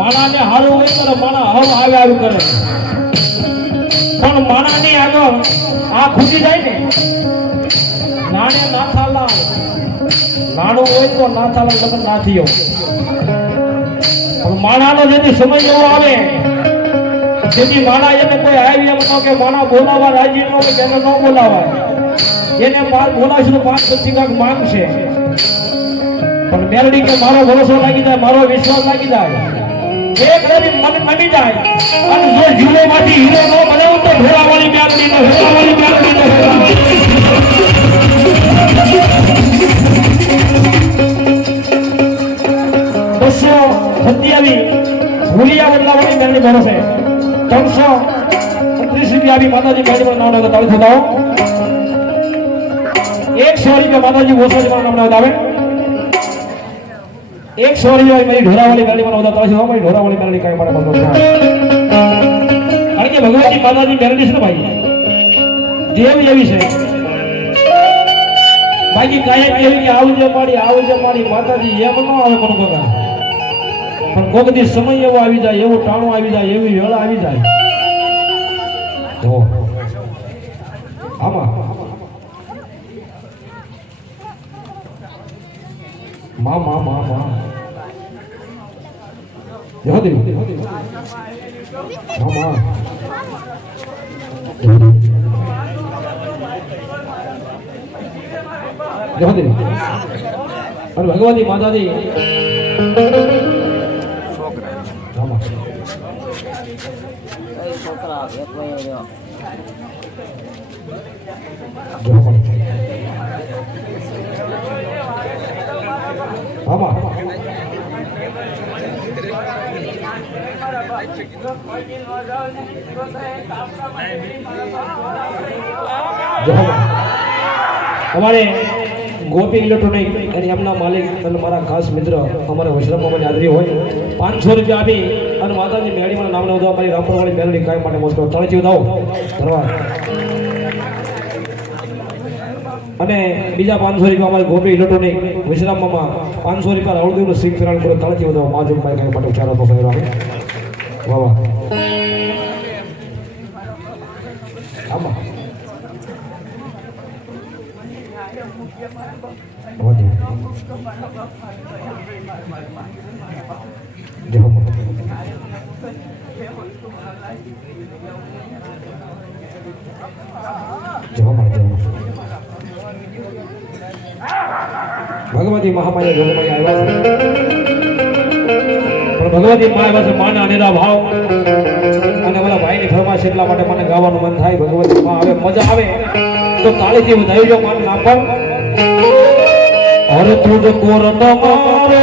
માણાને હારું હોય તો માણા હવ આવ્યા કરે, પણ માણાની આગળ આ ખૂટી જાય ને નાણે ના થાલા નાણું હોય તો ના થાલા લગન ના થયો, પણ માણાનો જેથી સમય એવો આવે જેથી માણા એને કોઈ આવી એમ ન કે માણા બોલાવા રાજી ન હોય તેને ન બોલાવાય, એને બોલાવશે તો 5-25 કાંક માંગશે, પણ મેરડી કે મારો ભરોસો લાગી જાય, મારો વિશ્વાસ લાગી જાય, એક રવિ મન મની જાય અને જો જીવોમાંથી હીરો નો બનાવ તો ઘોડાવાળી મેરડી નો ઘોડાવાળી મેરડી નો 227 ભૂલિયા બદલાવાની મેરડી ભરોસે 329 રૂપિયા આવી માતાજી મેરડી નામ નો તાળી થતા 100 રૂપિયા માતાજી ભોસડી નામ નો આવે 100 રૂપિયા મારી ઢોરાવાળી મેરડી માં વધારે છે, મારી ઢોરાવાળી મેરડી કાઈ માટે બોલતો નથી, કારણ કે ભગવાનજી માતાજી મેરડી છે ને ભાઈ દેવ એવી છે બાકી કાંઈ કેવી કે આવજે મારી માતાજી એમ ન આવે પણ કોકા, પણ કોક દી સમય એવો આવી જાય, એવું ટાણું આવી જાય, એવી વેળા આવી જાય તો આમાં મા જહદેવ મા જહદેવ અને ભગવતી માતાજી છોકરા અમારે ગોપી ઇલેક્ટ્રોનિક અને એમના માલિક અને મારા ખાસ મિત્ર અમારા વૈષ્ણવમાં હાજરી હોય 500 રૂપિયા આપી અને માતાજી મેળીમાં નામ નોંધવા અમારી રામપુરવાળી મેળડી કાંઈ માટે મોસ્ટ તળચી દાવ ધન્યવાદ, અને બીજા 500 રૂપિયા અમારે ગોપી ઇલેક્ટ્રોનિક વિશ્રામમાં 500 રૂપિયા રાવળદેવનું સિંહ ફેરાણ કરો તળચી વધાવો માજુભાઈ કાંઈ માટે ચારો તો વાહ વાહ આમાં ભગવતી મહામાયા જોગમાયા આવ્યા છે, પણ ભગવતી મા આવ્યા છે માના અનેરા ભાવ અને અમારા ભાઈની ફરમાશ એટલા માટે મને ગાવાનું મન થાય, ભગવતી મા આવે મજા આવે તો તાળીથી વધાવી જો મારું નામ પણ હર તુજ કોર તમારો